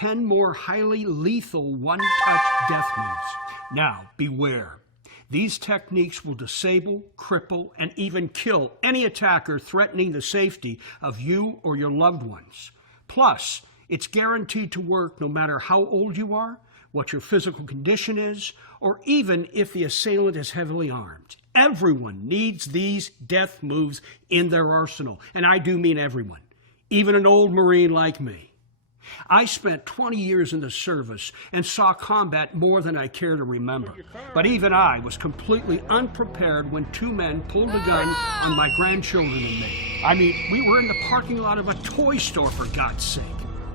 10 more highly lethal one-touch death moves. Now, beware. These techniques will disable, cripple, and even kill any attacker threatening the safety of you or your loved ones. Plus, it's guaranteed to work no matter how old you are, what your physical condition is, or even if the assailant is heavily armed. Everyone needs these death moves in their arsenal, and I do mean everyone, even an old Marine like me. I spent 20 years in the service and saw combat more than I care to remember. But even I was completely unprepared when two men pulled a gun on my grandchildren and me. I mean, we were in the parking lot of a toy store, for God's sake.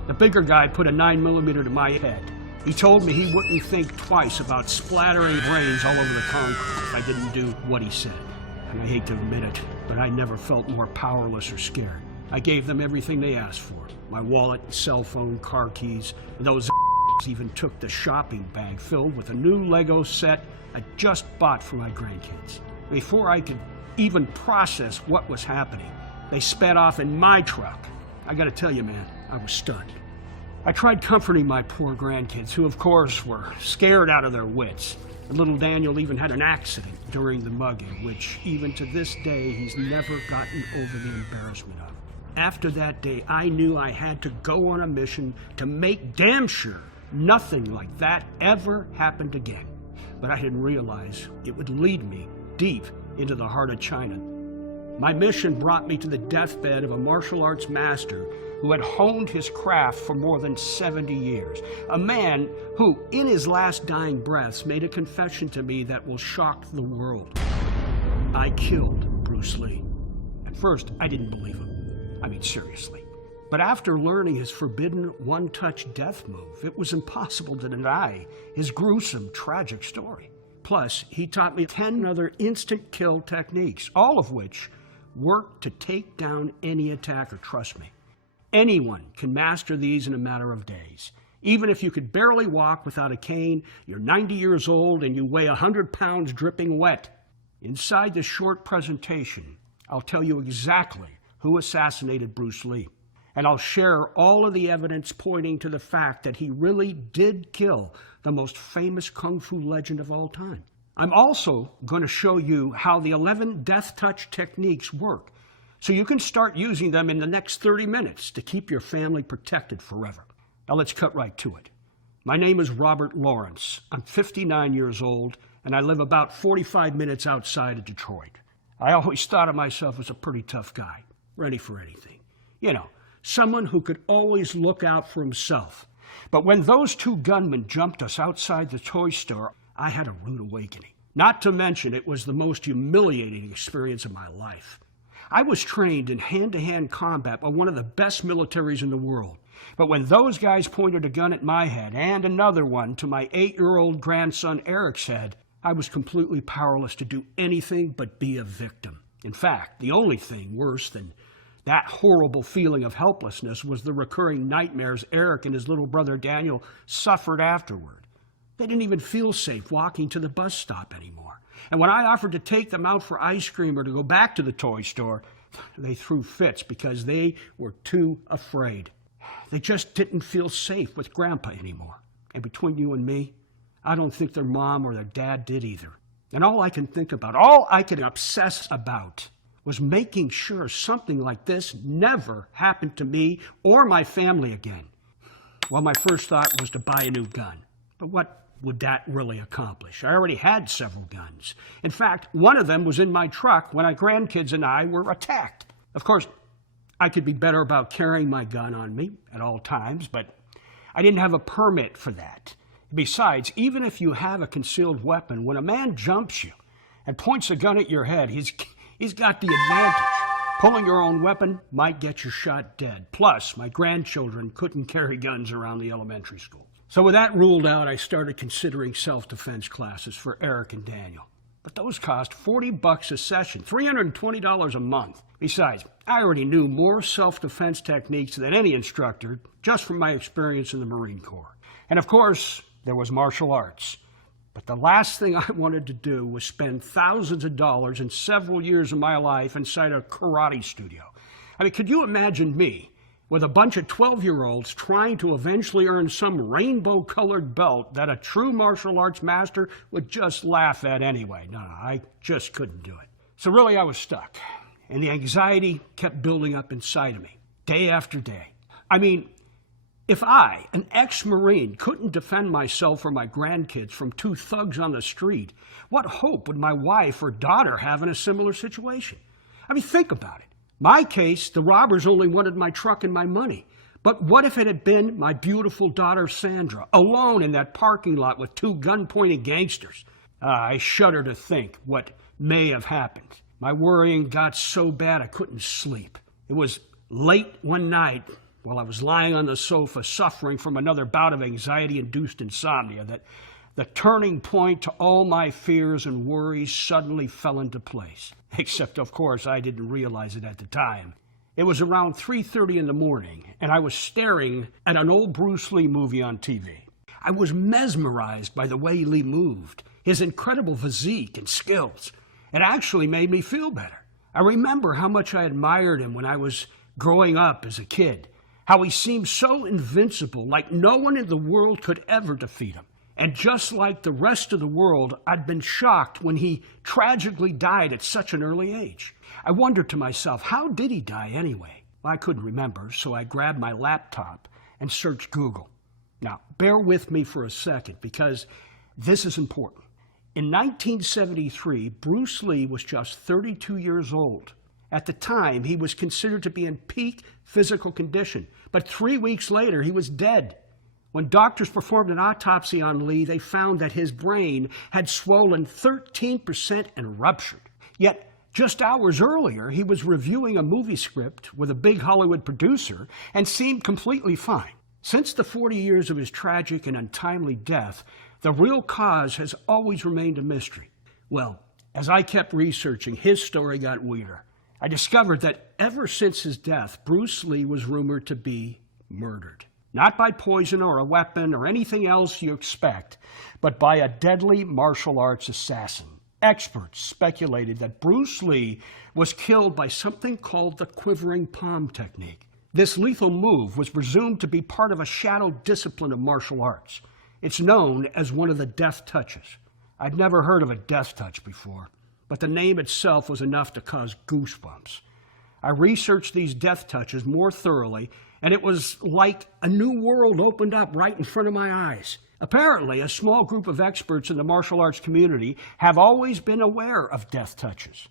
The bigger guy put a 9mm to my head. He told me he wouldn't think twice about splattering brains all over the concrete if I didn't do what he said. And I hate to admit it, but I never felt more powerless or scared. I gave them everything they asked for. My wallet, cell phone, car keys, and those even took the shopping bag filled with a new Lego set I just bought for my grandkids. Before I could even process what was happening, they sped off in my truck. I gotta tell you, man, I was stunned. I tried comforting my poor grandkids, who of course were scared out of their wits. And little Daniel even had an accident during the mugging, which even to this day he's never gotten over the embarrassment of. After that day, I knew I had to go on a mission to make damn sure nothing like that ever happened again. But I didn't realize it would lead me deep into the heart of China. My mission brought me to the deathbed of a martial arts master who had honed his craft for more than 70 years. A man who, in his last dying breaths, made a confession to me that will shock the world. I killed Bruce Lee. At first, I didn't believe him. I mean, seriously. But after learning his forbidden one-touch death move, it was impossible to deny his gruesome, tragic story. Plus, he taught me 10 other instant kill techniques, all of which work to take down any attacker, trust me. Anyone can master these in a matter of days. Even if you could barely walk without a cane, you're 90 years old and you weigh 100 pounds dripping wet. Inside this short presentation, I'll tell you exactly who assassinated Bruce Lee. And I'll share all of the evidence pointing to the fact that he really did kill the most famous Kung Fu legend of all time. I'm also going to show you how the 11 death touch techniques work, so you can start using them in the next 30 minutes to keep your family protected forever. Now let's cut right to it. My name is Robert Lawrence. I'm 59 years old, and I live about 45 minutes outside of Detroit. I always thought of myself as a pretty tough guy, ready for anything. You know, someone who could always look out for himself. But when those two gunmen jumped us outside the toy store, I had a rude awakening. Not to mention, it was the most humiliating experience of my life. I was trained in hand-to-hand combat by one of the best militaries in the world. But when those guys pointed a gun at my head and another one to my 8-year-old grandson Eric's head, I was completely powerless to do anything but be a victim. In fact, the only thing worse than that horrible feeling of helplessness was the recurring nightmares Eric and his little brother Daniel suffered afterward. They didn't even feel safe walking to the bus stop anymore. And when I offered to take them out for ice cream or to go back to the toy store, they threw fits because they were too afraid. They just didn't feel safe with Grandpa anymore. And between you and me, I don't think their mom or their dad did either. And all I can think about, all I could obsess about, was making sure something like this never happened to me or my family again. Well, my first thought was to buy a new gun. But what would that really accomplish? I already had several guns. In fact, one of them was in my truck when my grandkids and I were attacked. Of course, I could be better about carrying my gun on me at all times, but I didn't have a permit for that. Besides, even if you have a concealed weapon, when a man jumps you and points a gun at your head, he's got the advantage. Pulling your own weapon might get you shot dead. Plus, my grandchildren couldn't carry guns around the elementary school. So with that ruled out, I started considering self-defense classes for Eric and Daniel. But those cost $40 a session, $320 a month. Besides, I already knew more self-defense techniques than any instructor just from my experience in the Marine Corps. And of course, there was martial arts. But the last thing I wanted to do was spend thousands of dollars and several years of my life inside a karate studio. I mean, could you imagine me with a bunch of 12-year-olds trying to eventually earn some rainbow-colored belt that a true martial arts master would just laugh at anyway. No, I just couldn't do it. So really I was stuck, and the anxiety kept building up inside of me, day after day. I mean, if I, an ex-Marine, couldn't defend myself or my grandkids from two thugs on the street, what hope would my wife or daughter have in a similar situation? I mean, think about it. My case, the robbers only wanted my truck and my money. But what if it had been my beautiful daughter Sandra, alone in that parking lot with two gun-pointed gangsters? I shudder to think what may have happened. My worrying got so bad I couldn't sleep. It was late one night while I was lying on the sofa suffering from another bout of anxiety-induced insomnia that the turning point to all my fears and worries suddenly fell into place. Except, of course, I didn't realize it at the time. It was around 3:30 in the morning, and I was staring at an old Bruce Lee movie on TV. I was mesmerized by the way Lee moved, his incredible physique and skills. It actually made me feel better. I remember how much I admired him when I was growing up as a kid, how he seemed so invincible, like no one in the world could ever defeat him. And just like the rest of the world, I'd been shocked when he tragically died at such an early age. I wondered to myself, how did he die anyway? Well, I couldn't remember, so I grabbed my laptop and searched Google. Now, bear with me for a second, because this is important. In 1973, Bruce Lee was just 32 years old. At the time, he was considered to be in peak physical condition, but 3 weeks later, he was dead. When doctors performed an autopsy on Lee, they found that his brain had swollen 13% and ruptured. Yet, just hours earlier, he was reviewing a movie script with a big Hollywood producer and seemed completely fine. Since the 40 years of his tragic and untimely death, the real cause has always remained a mystery. Well, as I kept researching, his story got weirder. I discovered that ever since his death, Bruce Lee was rumored to be murdered. Not by poison or a weapon or anything else you expect, but by a deadly martial arts assassin. Experts speculated that Bruce Lee was killed by something called the quivering palm technique. This lethal move was presumed to be part of a shadow discipline of martial arts. It's known as one of the death touches. I'd never heard of a death touch before, but the name itself was enough to cause goosebumps. I researched these death touches more thoroughly, and it was like a new world opened up right in front of my eyes. Apparently, a small group of experts in the martial arts community have always been aware of death touches.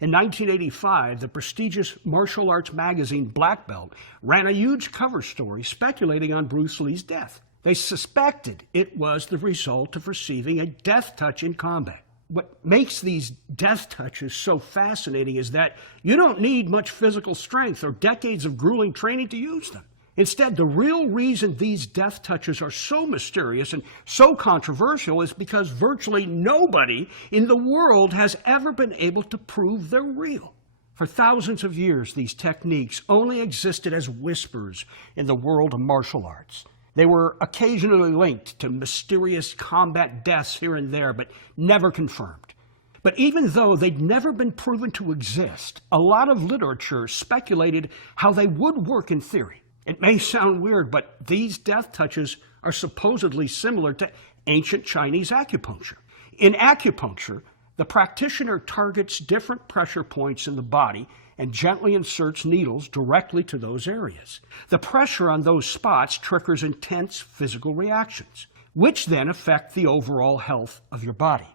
In 1985, the prestigious martial arts magazine Black Belt ran a huge cover story speculating on Bruce Lee's death. They suspected it was the result of receiving a death touch in combat. What makes these death touches so fascinating is that you don't need much physical strength or decades of grueling training to use them. Instead, the real reason these death touches are so mysterious and so controversial is because virtually nobody in the world has ever been able to prove they're real. For thousands of years, these techniques only existed as whispers in the world of martial arts. They were occasionally linked to mysterious combat deaths here and there, but never confirmed. But even though they'd never been proven to exist, a lot of literature speculated how they would work in theory. It may sound weird, but these death touches are supposedly similar to ancient Chinese acupuncture. In acupuncture, the practitioner targets different pressure points in the body and gently inserts needles directly to those areas. The pressure on those spots triggers intense physical reactions, which then affect the overall health of your body.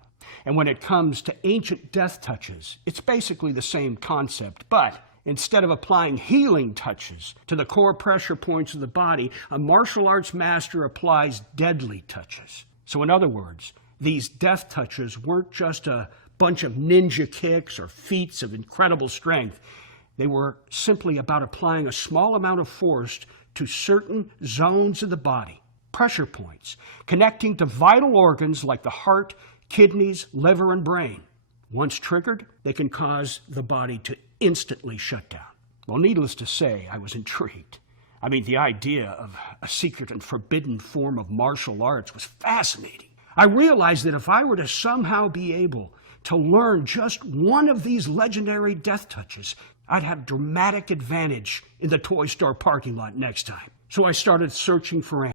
And when it comes to ancient death touches, it's basically the same concept, but instead of applying healing touches to the core pressure points of the body, a martial arts master applies deadly touches. So in other words, these death touches weren't just a bunch of ninja kicks or feats of incredible strength. They were simply about applying a small amount of force to certain zones of the body, pressure points, connecting to vital organs like the heart, kidneys, liver, and brain. Once triggered, they can cause the body to instantly shut down. Well, needless to say, I was intrigued. I mean, the idea of a secret and forbidden form of martial arts was fascinating. I realized that if I were to somehow be able to learn just one of these legendary death touches, I'd have dramatic advantage in the toy store parking lot next time. So I started searching for answers.